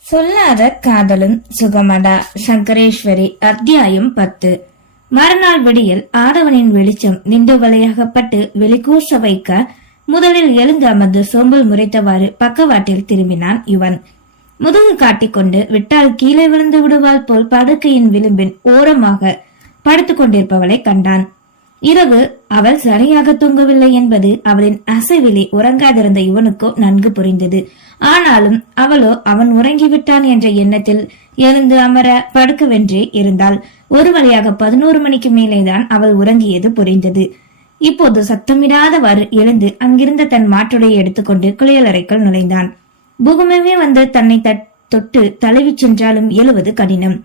சொல்லாத காதலும் சுகமடா. சங்கரேஸ்வரி அத்தியாயம் பத்து. மறுநாள் விடியல் ஆடவனின் வெளிச்சம் நின்று வலையாகப்பட்டு வெளிக்கூச வைக்க முதலில் எழுந்து அமர்ந்து சோம்பல் முறைத்தவாறு பக்கவாட்டில் திரும்பினான் இவன் முதுகு காட்டிக்கொண்டு விட்டால் கீழே விழுந்து விடுவாள் போல் படுக்கையின் விளிம்பின் ஓரமாக படுத்துக் கொண்டிருப்பவளை கண்டான். இரவு அவள் சரியாக தூங்கவில்லை என்பது அவளின் அசைவிலே உறங்காதிருந்த இவனுக்கோ நன்கு புரிந்தது. ஆனாலும் அவளோ அவன் உறங்கிவிட்டான் என்ற எண்ணத்தில் எழுந்து அமர படுக்கவென்றே இருந்தாள். ஒரு வழியாக பதினோரு மணிக்கு மேலேதான் அவள் உறங்கியது புரிந்தது. இப்போது சத்தமிடாதவாறு எழுந்து அங்கிருந்த தன் மாற்றுடையை எடுத்துக்கொண்டு குளியலறைக்குள் நுழைந்தான். பூகமே வந்து தன்னை தட்- தொட்டு தழுவி சென்றாலும் எழுவது கடினம்.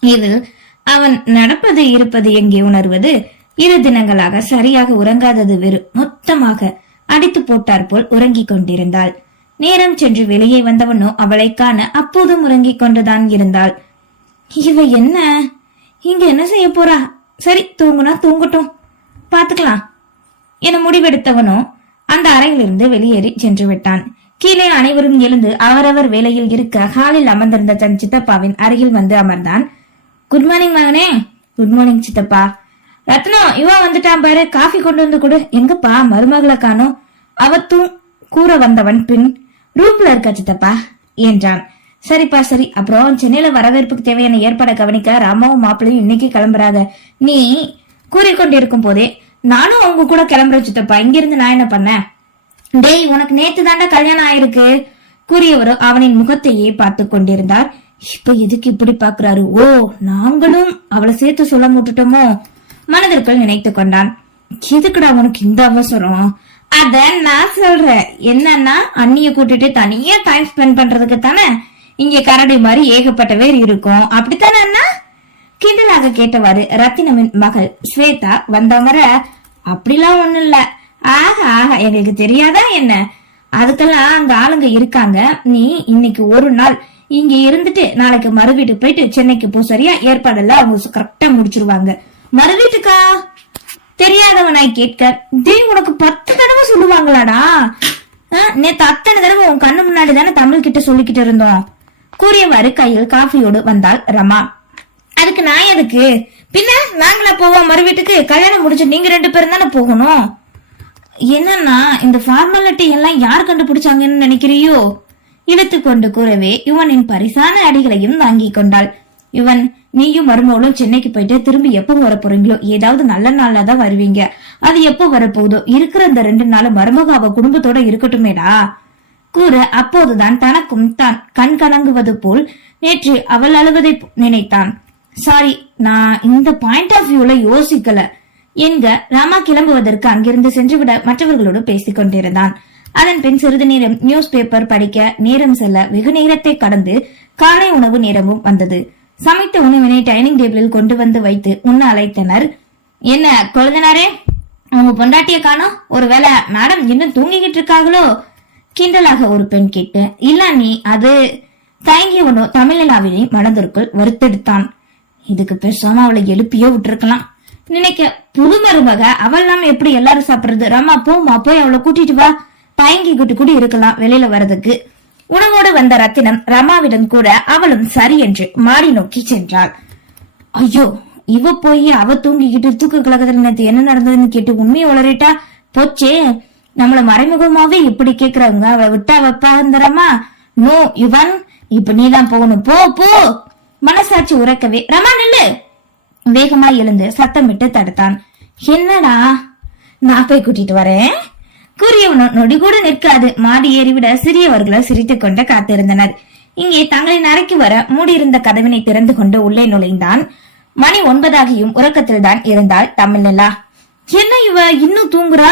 இது அவன் நடப்பது இருப்பது எங்கே உணர்வது? இரு தினங்களாக சரியாக உறங்காதது வெறு மொத்தமாக அடித்து போட்டார் போல் உறங்கிக் கொண்டிருந்தாள். நேரம் சென்று வெளியே வந்தவனோ அவளை காண அப்போதும் உறங்கிக் கொண்டுதான் இருந்தாள். இவ என்ன? இங்க என்ன செய்ய போறா? சரி தூங்குனா தூங்கட்டும். பாத்துக்கலாம். என முடிவெடுத்தவனோ அந்த அறையிலிருந்து வெளியேறி சென்று விட்டான். கீழே அனைவரும் எழுந்து அவரவர் வேலையில் இருக்க ஹாலில் அமர்ந்திருந்த தன் சித்தப்பாவின் அருகில் வந்து அமர்ந்தான். குட் மார்னிங் மகனே. குட் மார்னிங் சித்தப்பா. ரத்னம் இவன் வந்துட்டான் பாரு. காஃபி கொண்டு வந்து கொடு. எங்கப்பா? மருமகளை காணோம். அவத்தும் கூற வந்தவன் பின் ரூப்ல இருக்கா சித்தப்பா என்றான். சரிப்பா சரி. அப்புறம் சென்னையில வரவேற்புக்கு தேவையான ஏற்பாடை கவனிக்க ராமாவும் மாப்பிளையும் இன்னைக்கு கிளம்புறாங்க. நீ கூறிக்கொண்டிருக்கும் போதே நானும் அவங்க கூட கிளம்புற சித்தப்பா. இங்கிருந்து நான் என்ன பண்ணேன்? டேய் உனக்கு நேத்து தாண்டா கல்யாணம் ஆயிருக்கு. கூறியவர் அவனின் முகத்தையே பார்த்து கொண்டிருந்தார். இப்ப எதுக்கு இப்படி பாக்குறாரு ஓ நாங்களும் அவளை சேர்த்து சொல்ல முட்டுட்டோமோ? மனதிற்குள் நினைத்து கொண்டான். எதுக்குடா உனக்கு இந்த அவசரம்? அத நான் சொல்றேன். என்னன்னா அண்ணிய கூட்டிட்டு தனியா டைம் ஸ்பெண்ட் பண்றதுக்கு தானே? இங்க கரடி மாதிரி ஏகப்பட்ட பேர் இருக்கும். அப்படித்தானே அண்ணா கிண்டலாக கேட்டவாறு ரத்தினமின் மகள் ஸ்வேதா வந்தவர அப்படிலாம் ஒண்ணும் இல்ல. ஆஹா ஆஹா எங்களுக்கு தெரியாதா என்ன? அதுக்கெல்லாம் அங்க ஆளுங்க இருக்காங்க. நீ இன்னைக்கு ஒரு நாள் இங்க இருந்துட்டு நாளைக்கு மறு வீட்டுக்கு போயிட்டு சென்னைக்கு போ. சரியா? ஏற்பாடெல்லாம் அவங்க கரெக்டா முடிச்சிருவாங்க. மறு வீட்டுக்கா? தெரியாதவனாய் கேட்க. டேய் உனக்கு பத்து தடவை சொல்லுவாங்களாடா? ஆ, நேத்து அத்தனை தடவை உன் கண்ணு முன்னாடி தானே தமிழ் கிட்ட சொல்லிக்கிட்டு இருந்தோம். கூறியவாறு கையில் காஃபியோடு வந்தாள் ரமா. அதுக்கு நான் எதுக்கு? பின்ன நாங்களா போவோம் மறு வீட்டுக்கு? கல்யாணம் முடிச்சு நீங்க ரெண்டு பேரும் தானே போகணும்? என்னன்னா இந்த ஃபார்மாலிட்டி எல்லாம் யார் கண்டுபிடிச்சாங்கன்னு நினைக்கிறியோ? இழுத்து கொண்டு கூறவே இவனின் பரிசான அடிகளையும் வாங்கி கொண்டாள். இவன் நீயும் மருமகளும் சென்னைக்கு போயிட்டு திரும்பி எப்போ வர போறீங்களோ? ஏதாவது நல்ல நாள்ல தான் வருவீங்க. அது எப்போ வரப்போகுதோ? இருக்கிற இந்த ரெண்டு நாள் மருமக அவ குடும்பத்தோட இருக்கட்டுமேடா? கூற அப்போதுதான் தனக்கும் தான் கண் கலங்குவது போல் நேற்று அவள் அழுவதை நினைத்தான். சாரி நான் இந்த பாயிண்ட் ஆஃப் வியூல யோசிக்கல. என்க ராமா கிளம்புவதற்கு அங்கிருந்து சென்றுவிட மற்றவர்களோடு பேசிக் கொண்டிருந்தான். அதன் பின் சிறிது நேரம் நியூஸ் பேப்பர் படிக்க நேரம் செல்ல வெகு நேரத்தை கடந்து காலை உணவு நேரமும் வந்தது. சமைத்த உணவினை டைனிங் டேபிளில் கொண்டு வந்து வைத்து உண்ண அழைத்தனர். என்ன கொழுந்தனாரே உங்க பொண்டாட்டிய காணோம்? ஒருவேளை மேடம் இன்னும் தூங்கிக்கிட்டு இருக்காங்களோ? கிண்டலாக ஒரு பெண் கேட்டு இல்ல நீ அது தயங்கியவனோ தமிழ்நிலாவினை மனதிற்குள் வருத்தெடுத்தான் இதுக்கு பேசாம அவளை எழுப்பியோ விட்டுருக்கலாம். நினைக்க புது மருமக அவள் நாம எப்படி எல்லாரும் சாப்பிடுறது? ரமா போமா போய் அவளை கூட்டிட்டு வா. தயங்கிக்கிட்டு கூட இருக்கலாம் வெளியில வர்றதுக்கு. உணவோடு வந்த ரத்தினம் ரமாவிடம் கூட அவளும் சரி என்று மாடி நோக்கி சென்றாள். ஐயோ இவ போய் அவ தூங்கிக்கிட்டு தூக்க கழகத்துல நேற்று என்ன நடந்ததுன்னு கேட்டு உண்மையை உளறிட்டா? போச்சே நம்மள மறைமுகமாவே இப்படி கேக்குறாங்க. அவளை விட்டா வைப்பாந்தரமா நோ இவன் இப்ப நீதான் போகணும். போ போ. மனசாட்சி உறக்கவே ரமா நில்லு. வேகமா எழுந்து சத்தமிட்டு தடுத்தான். என்னடா? நான் போய் கூட்டிட்டு வரேன்? கூறியவனும் நொடி கூட நிற்காது. மாடி ஏறிவிட சிறியவர்களை சிரித்துக் கொண்டு காத்திருந்தனர். இங்கே தங்களின் அறைக்கு வர மூடியிருந்த கதவினை திறந்து கொண்டு உள்ளே நுழைந்தான். மணி ஒன்பதாகியும் உறக்கத்தில் தான் இருந்தாள் தமிழ்நிலா என்ன இவ இன்னும் தூங்குறா?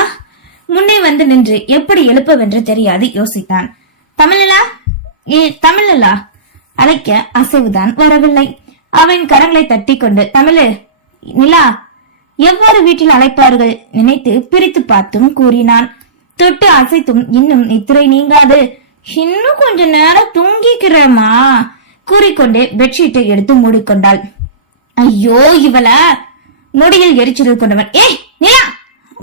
முன்னே வந்து நின்று எப்படி எழுப்பவென்று தெரியாது யோசித்தான். தமிழ்நிலா ஏ தமிழ்நிலா அழைக்க அசைவுதான் வரவில்லை. அவன் கரங்களை தட்டி கொண்டு தமிழு நிலா எவ்வாறு வீட்டில் அழைப்பார்கள்? நினைத்து பிரித்து பார்த்தும் கூறினான். தொட்டு அசைத்தும் இன்னும் நித்திரை நீங்காது. இன்னும் கொஞ்ச நேரம் தூங்கிக்கிறேமா கூறிக்கொண்டே பெட்ஷீட்டை எடுத்து மூடிக்கொண்டாள். ஐயோ இவள. நொடியில் எரிச்சல் கொண்டவன். ஏய் நிலா!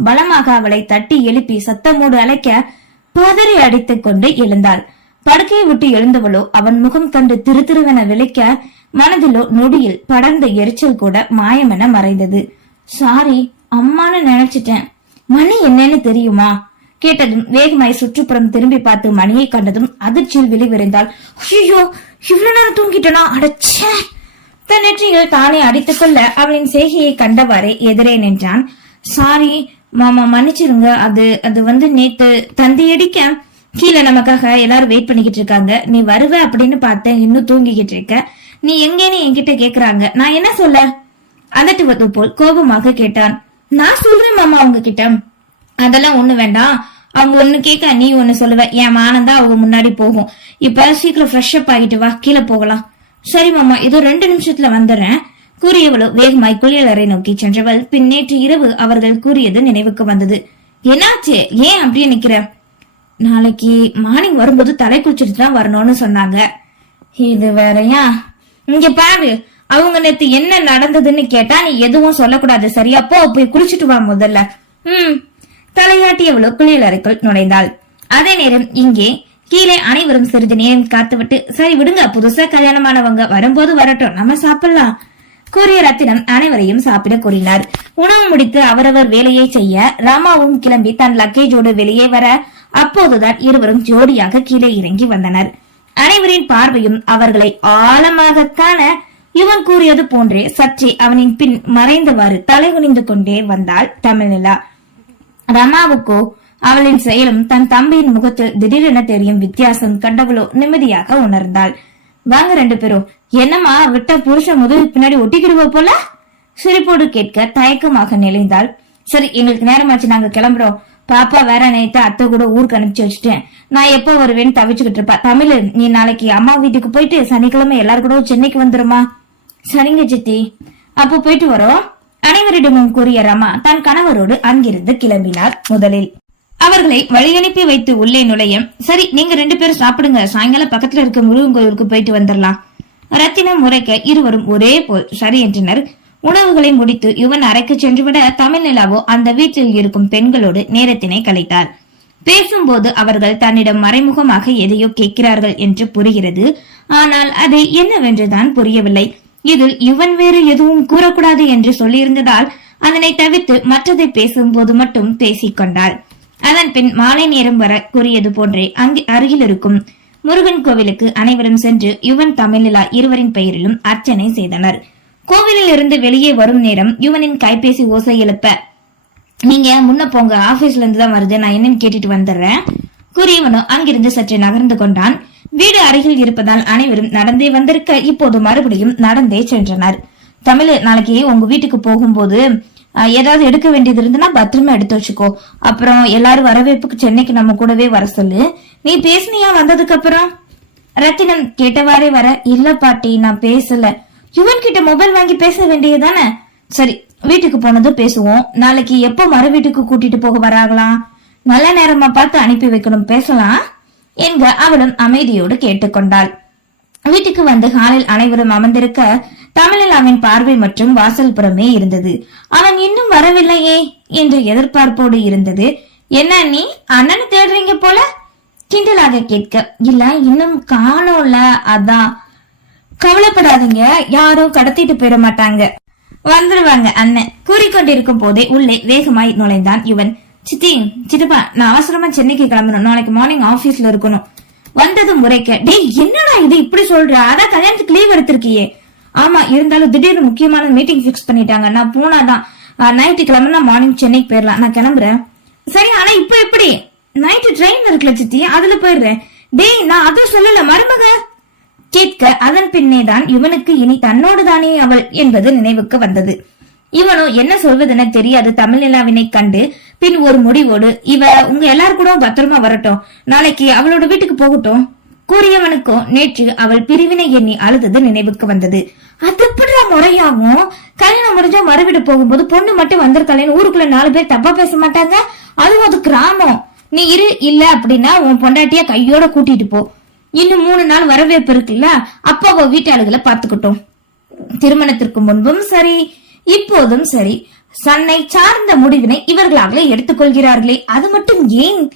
பலமாக அவளை தட்டி எழுப்பி சத்தமோடு அழைக்க பதறி அடித்துக் கொண்டு எழுந்தாள். படுக்கையை விட்டு எழுந்தவளோ அவன் முகம் கண்டு திரு திருவென விழிக்க மனதிலோ நொடியில் படர்ந்த எரிச்சல் கூட மாயமென மறைந்தது. சாரி அம்மான்னு நினைச்சிட்டேன். மணி என்னன்னு தெரியுமா? கேட்டதும் வேகமாய் சுற்றுப்புறம் திரும்பி பார்த்து மணியை கண்டதும் அதிர்ச்சியில் வெளிவிருந்தாள் ஐயோ இவ்வளவு நேரம் தூங்கிட்டனா? அடச்சே தன் நெற்றியில் தானே அடித்துக் கொள்ள அவளின் செய்கையை கண்டவாறே எதிரே நின்றான். சாரி மாமா மன்னிச்சிருங்க. அது அது வந்து நேத்து தந்தி அடிக்க கீழே நமக்காக எல்லாரும் வெயிட் பண்ணிக்கிட்டு இருக்காங்க. நீ வருவ அப்படின்னு பார்த்தேன். இன்னும் தூங்கிக்கிட்டு இருக்க. நீ எங்கேன்னு என்கிட்ட கேக்குறாங்க. நான் என்ன சொல்ல? அதட்டுவது போல் கோபமாக கேட்டான். நான் சொல்றேன் மாமா உங்ககிட்ட. அதெல்லாம் ஒண்ணு வேண்டாம். அவங்க ஒண்ணு கேட்க நீ ஒண்ணு சொல்லுவ. என் மானந்தா அவங்க முன்னாடி போகும். இப்ப சீக்கிரம் ஃப்ரெஷ் அப் ஆகிட்டு வா கீழே போகலாம். சரி மாமா இதோ ரெண்டு நிமிஷத்துல வந்துடுறேன். கூறியவளோ வேகமாய் குளியலறை நோக்கி சென்றவள் பின் நேற்று இரவு அவர்கள் கூறியது நினைவுக்கு வந்தது. என்னாச்சு? ஏன் அப்படியே நிக்கிற? நாளைக்கு மார்னிங் வரும்போது தலை குளிச்சுட்டு தான் வரணும்னு சொன்னாங்க. இது வேறையா? இங்க பாரு அவங்க நேத்து என்ன நடந்ததுன்னு கேட்டா நீ எதுவும் சொல்லக்கூடாது சரியா? போ போய் குளிச்சுட்டு வா முதல்ல. ம். தலையாட்டியவளோ குளியலறைக்குள் நுழைந்தாள். அதே நேரம் இங்கே கீழே அனைவரும் சிறிது நேரம் காத்துவிட்டு சரி விடுங்க புதுசா கல்யாணமானவங்க வரும்போது வரட்டும் நம்ம சாப்பிடலாம். கூறிய ரத்தினம் அனைவரையும் சாப்பிட கூறினார். உணவு முடித்து அவரவர் வேலையை செய்ய ராமாவும் கிளம்பி தன் லக்கேஜோடு வெளியே வர அப்போதுதான் இருவரும் ஜோடியாக கீழே இறங்கி வந்தனர். அனைவரின் பார்வையும் அவர்களை ஆழமாக காண இவன் கூறியது போன்றே சற்றே அவனின் பின் மறைந்தவாறு தலைகுனிந்து கொண்டே வந்தாள் தமிழ்நிலா. ரமாவுக்கோ அவளின் செயலும் தன் தம்பியின் முகத்தில் திடீரென தெரியும் வித்தியாசம் கண்டவளோ நிம்மதியாக உணர்ந்தாள். வாங்க ரெண்டு பேரும் என்னம்மா விட்ட புருஷன் முதுகு பின்னாடி ஒட்டிக்கிடுவோ போல? சிரிப்போடு கேட்க தயக்கமாக நெளிந்தாள் சரி எங்களுக்கு நேரமாச்சு நாங்க கிளம்புறோம். பாப்பா வேற நேத்து அத்தை கூட ஊருக்கு அனுப்பிச்சு வச்சுட்டேன். நான் எப்போ வருவேன்னு தவிச்சுக்கிட்டு இருப்பா. தமிழ் நீ நாளைக்கு அம்மா வீட்டுக்கு போயிட்டு சனிக்கிழமை எல்லாரும் கூட சென்னைக்கு வந்துருமா? சரிங்க சித்தி. அப்போ போயிட்டு வரோம். அனைவரிடமும் கூறிய ரமா தன் கணவரோடு அங்கிருந்து கிளம்பினார். முதலில் அவர்களை வழியனுப்பி வைத்து உள்ளே நுழைய சரி நீங்க ரெண்டு பேரும் சாப்பிடுங்க. சாயங்காலம் பக்கத்துல இருக்க முருகன் கோயிலுக்கு போயிட்டு வந்துடலாம் ரத்தினம் முறைக்க இருவரும் ஒரே போல் சரி என்றனர். உணவுகளை முடித்து யுவன் அறைக்கு சென்றுவிட தமிழ்நிலாவோ அந்த வீட்டில் இருக்கும் பெண்களோடு நேரத்தினை கலைத்தார் பேசும்போது அவர்கள் தன்னிடம் மறைமுகமாக எதையோ கேட்கிறார்கள் என்று புரிகிறது. ஆனால் அது என்னவென்றுதான் புரியவில்லை. இதில் இவன் வேறு எதுவும் கூறக்கூடாது என்று சொல்லியிருந்ததால் அதனை தவிர்த்து மற்றதை பேசும்போது மட்டும் பேசிக்கொண்டாள். அதன் பின் மாலை நேரம் வர கூறியது போன்றே அங்கு அருகில் இருக்கும் முருகன் கோவிலுக்கு அனைவரும் சென்று யுவன் தமிழிலா இருவரின் பெயரிலும் அர்ச்சனை செய்தனர். கோவிலில் இருந்து வெளியே வரும் நேரம் யுவனின் கைபேசி ஓசை எழுப்ப நீங்க முன்ன போங்க ஆபீஸ்ல இருந்து தான் வருது நான் என்னன்னு கேட்டுட்டு வந்துடுறேன். கூறியவனோ அங்கிருந்து சற்று நகர்ந்து கொண்டான். வீடு அருகில் இருப்பதால் அனைவரும் நடந்தே வந்திருக்க இப்போது மறுபடியும் நடந்தே சென்றனர். தமிழ் நாளைக்கு உங்க வீட்டுக்கு போகும்போது ஏதாவது எடுக்க வேண்டியது இருந்துன்னா பத்திரமா எடுத்து வச்சுக்கோ. அப்புறம் எல்லாரும் வரவேற்புக்கு சென்னைக்கு நம்ம கூடவே வர சொல்லு. நீ பேசுனியா வந்ததுக்கு அப்புறம்? ரத்தினம் கேட்டவாறே வர இல்ல பாட்டி நான் பேசல. யுவன் கிட்ட மொபைல் வாங்கி பேச வேண்டியதுதானே? சரி வீட்டுக்கு போனதும் பேசுவோம். நாளைக்கு எப்போ மறு வீட்டுக்கு கூட்டிட்டு போக வராங்களாம் நல்ல நேரமா பார்த்து அனுப்பி வைக்கணும். பேசலாம். என்க அவளும் அமைதியோடு கேட்டுக்கொண்டாள். வீட்டுக்கு வந்து ஹாலில் அனைவரும் அமர்ந்திருக்க தமிழில் அவன் பார்வை மற்றும் வாசல் புறமே இருந்தது. அவன் இன்னும் வரவில்லையே என்ற எதிர்பார்ப்போடு இருந்தது. என்ன நீ அண்ணனை தேடுறீங்க போல? கிண்டலாக கேட்க. இல்ல இன்னும் காணோம்ல அதான். கவலைப்படாதீங்க யாரும் கடத்திட்டு போயிட மாட்டாங்க. வந்துருவாங்க அண்ணன். கூறிக்கொண்டிருக்கும் போதே உள்ளே வேகமாய் நுழைந்தான் இவன். சித்தி சித்தப்பா நான் அவசரமா சென்னைக்கு கிளம்பணும். நாளைக்கு மார்னிங் ஆபீஸ்ல இருக்கணும். வந்ததும் முறைக்க டேய் என்னடா இது இப்படி சொல்ற? அதான் கல்யாணத்துக்கு லீவ் எடுத்திருக்கியே. ஆமா இருந்தாலும் திடீர்னு முக்கியமான மீட்டிங் ஃபிக்ஸ் பண்ணிட்டாங்க. நான் போனாதான் நைட்டு கிளம்புனா மார்னிங் சென்னைக்கு போயிடலாம். நான் கிளம்புறேன். சரி ஆனா இப்ப எப்படி? நைட்டு ட்ரெயின் இருக்குல்ல சித்தி அதுல போயிடுறேன். டேய் நான் அதான் சொல்லல மருமக. கேட்க அதன் பின்னே தான் இவனுக்கு இனி தன்னோடு தானே அவள் என்பது நினைவுக்கு வந்தது. இவனோ என்ன சொல்வதென தெரியாது. தமிழ்நிலாவினை கண்டு பின் ஒரு முடிவோடு இவ உங்க எல்லாரும் கூட பத்திரமா வரட்டும். நாளைக்கு அவளோட வீட்டுக்கு போகட்டும். கூறியவனுக்கோ நேற்று அவள் பிரிவினை எண்ணி அழுதது நினைவுக்கு வந்தது. அது எப்படிடா முறையாகும்? கல்யாணம் முடிஞ்சா மறுவீடு போகும்போது பொண்ணு மட்டும் வந்திருக்கலன்னு ஊருக்குள்ள நாலு பேர் தப்பா பேச மாட்டாங்க? அதுவும் அது கிராமம். நீ இரு இல்ல அப்படின்னா உன் பொண்டாட்டிய கையோட கூட்டிட்டு போ. இன்னும் மூணு நாள் வரவேற்பு இருக்குல்ல அப்பாவோ அவ வீட்டாளுகளை பாத்துக்கிட்டோம் திருமணத்திற்கு முன்பும் சரி இப்போதும் சரி. சன்னை சார்ந்த முடிவினை இவர்களாகவே எடுத்துக்கொள்கிறார்களே. அது மட்டும் ஏன்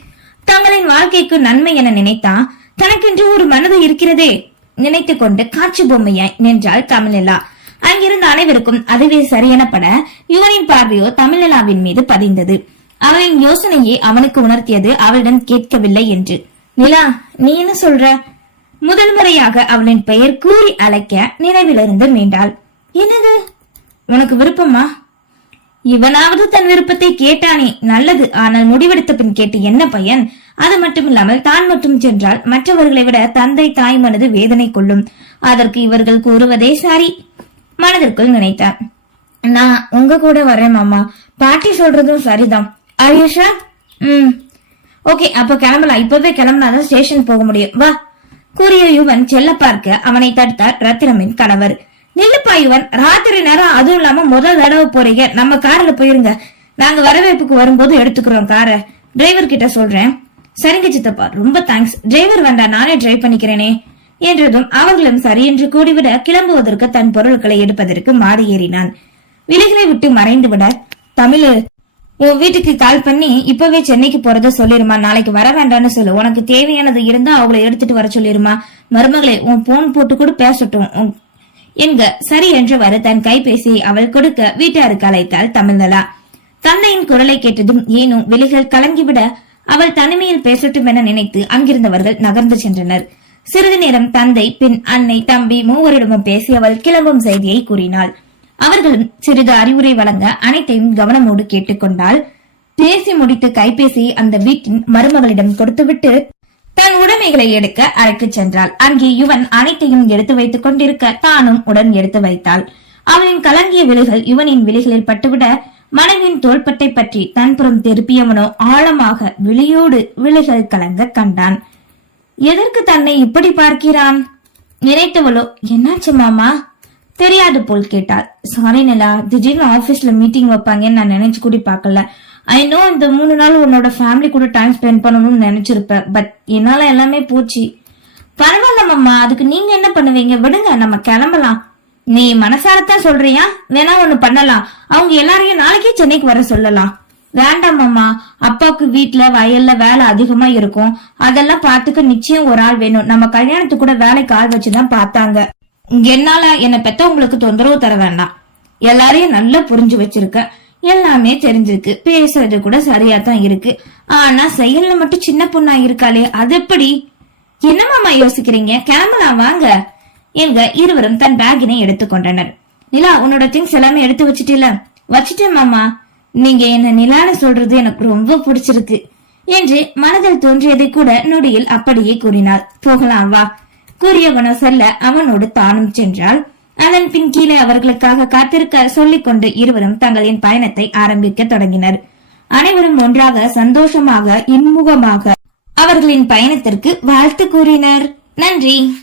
தங்களின் வாழ்க்கைக்கு நன்மை என நினைத்தா? தனக்கென்று ஒரு மனது இருக்கிறதே. நினைத்துக் கொண்டு காட்சி பொம்மையாய் நின்றாள் தமிழிலா. அங்கிருந்த அனைவருக்கும் அதுவே சரியெனப்பட யுவனின் பார்வையோ தமிழிலாவின் மீது பதிந்தது. அவனின் யோசனையே அவனுக்கு உணர்த்தியது அவளிடம் கேட்கவில்லை என்று. நிலா நீ என்ன சொல்ற? முதல் முறையாக அவளின் பெயர் கூறி அழைக்க நினைவிலிருந்து மீண்டாள். என்னது? உனக்கு விருப்பமா? இவனாவது தன் விருப்பத்தை கேட்டானே நல்லது. ஆனால் முடிவெடுத்த பின் கேட்டு என்ன பயன்? அது மட்டுமில்லாமல் தான் மட்டும் சென்றால் மற்றவர்களை விட தந்தை தாய் மனது வேதனை கொள்ளும். அதற்கு இவர்கள் கூறுவதே சாரி. மனதிற்குள் நினைத்தான் நான் உங்க கூட வரேன் மாமா. பாட்டி சொல்றதும் சரிதான். ஆயுஷா ம். ஓகே அப்ப கிளம்பலாம். இப்பவே கிளம்பினாதான் ஸ்டேஷன் போக முடியும். வா. கூறிய யுவன் செல்ல பார்க்க அவனை தடுத்தார் ரத்தினமின் கணவர். நில்லுப்பா இவன். ராத்திரி நேரம் அதுவும் இல்லாம முதல் தடவை போறீங்க. நம்ம கார்ல போயிருங்க. நாங்க வரவேற்புக்கு வரும்போது எடுத்துக்கிறோம் காரை. டிரைவர் கிட்ட சொல்றேன். சரிங்க சித்தப்பா ரொம்ப தேங்க்ஸ் டிரைவர் வேண்டாம் நானே டிரைவ் பண்ணிக்கிறேனே. என்றதும் அவர்களும் சரி என்று கூடிவிட கிளம்புவதற்கு தன் பொருட்களை எடுப்பதற்கு மாறி ஏறினான். விலைகளை விட்டு மறைந்து விட தமிழ் உன் வீட்டுக்கு கால் பண்ணி இப்பவே சென்னைக்கு போறத சொல்லிருமா? நாளைக்கு வர வேண்டாம்னு சொல்லு. உனக்கு தேவையானது இருந்தா அவங்கள எடுத்துட்டு வர சொல்லிருமா? மருமகளை உன் போன் போட்டு கூட பேசட்டும். உன்- என்க சரி என்றவாறு தன் கைபேசியை அவள் கொடுக்க வீட்டாருக்கு அழைத்தாள் தமிழ்நலா. தந்தையின் குரலை கேட்டதும் ஏனோ விலைகள் கலங்கிவிட அவள் தனிமையில் பேசட்டும் என நினைத்து அங்கிருந்தவர்கள் நகர்ந்து சென்றனர். சிறிது நேரம் தந்தை பின் அன்னை தம்பி மூவரிடமும் பேசி அவள் கிளம்பும் செய்தியை கூறினாள். அவர்களும் சிறிது அறிவுரை வழங்க அனைத்தையும் கவனமோடு கேட்டுக்கொண்டால் பேசி முடித்து கைபேசியை அந்த வீட்டின் மருமகளிடம் கொடுத்துவிட்டு தன் உடைமைகளை எடுக்க அழைத்துச் சென்றாள். அங்கே யுவன் அனைத்தையும் எடுத்து வைத்துக் கொண்டிருக்க தானும் உடன் எடுத்து வைத்தாள். அவளின் கலங்கிய விழிகள் யுவனின் விழிகளில் பட்டுவிட மனைவியின் தோள்பட்டை பற்றி தன்புறம் திருப்பியவனோ ஆழமாக விழியோடு விழிகள் கலங்க கண்டான். எதற்கு தன்னை இப்படி பார்க்கிறான்? நினைத்தவளோ என்னாச்சு மாமா? தெரியாது போல் கேட்டாள். சாரி நிலா திடீர்னு ஆபீஸ்ல மீட்டிங் வைப்பாங்கன்னு நான் நினைச்சு கூட பார்க்கல. ஐ நோ இந்த மூணு நாள் உன்னோட ஃபேமிலி கூட டைம் ஸ்பெண்ட் பண்ணணும்னு நினைச்சிருப்ப பட் என்னால எல்லாமே போச்சு. பரவாயில்ல மாமா அதுக்கு நீங்க என்ன பண்ணுவீங்க? விடுங்க நம்ம கிளம்பலாம். நீ மனசாரத்தான் சொல்றியா? வேணா ஒண்ணு பண்ணலாம். அவங்க எல்லாரையும் நாளைக்கே சென்னைக்கு வர சொல்லலாம். வேண்டாம் மாமா அப்பாவுக்கு வீட்ல வயல்ல வேலை அதிகமா இருக்கும். அதெல்லாம் பார்த்துக்க நிச்சயம் ஒரு ஆள் வேணும். நம்ம கல்யாணத்துக்கு கூட வேலைக்கு ஆள் வச்சுதான் பார்த்தாங்க. என்னால என்ன பெத்தவங்களுக்கு தொந்தரவு தர வேண்டாம். எல்லாரையும் நல்லா புரிஞ்சு வச்சிருக்க எல்லாமே தெரிஞ்சிருக்கு. பேசுறது கூட சரியா தான் இருக்கு. ஆனா செயல்ல மட்டும் சின்ன பொண்ணா இருக்காளே அது எப்படி? என்னமாமா யோசிக்கிறீங்க? கிளம்பலாம் வாங்க. எங்க இருவரும் தன் பேக்கினை எடுத்துக்கொண்டனர் நிலா உன்னோட திங்ஸ் எல்லாமே எடுத்து வச்சிட்டில? வச்சிட்டேன் மாமா. நீங்க என்ன நிலான்னு சொல்றது எனக்கு ரொம்ப பிடிச்சிருக்கு. என்று மனதில் தோன்றியதை கூட நொடியில் அப்படியே கூறினாள். போகலாம் வா. கூறியவனோ செல்ல அவனோடு தானும் சென்றாள். அதன் பின் கீழே அவர்களுக்காக காத்திருக்க சொல்லிக் கொண்டு இருவரும் தங்களின் பயணத்தை ஆரம்பிக்க தொடங்கினர். அனைவரும் ஒன்றாக சந்தோஷமாக இன்முகமாக அவர்களின் பயணத்திற்கு வாழ்த்து கூறினர். நன்றி.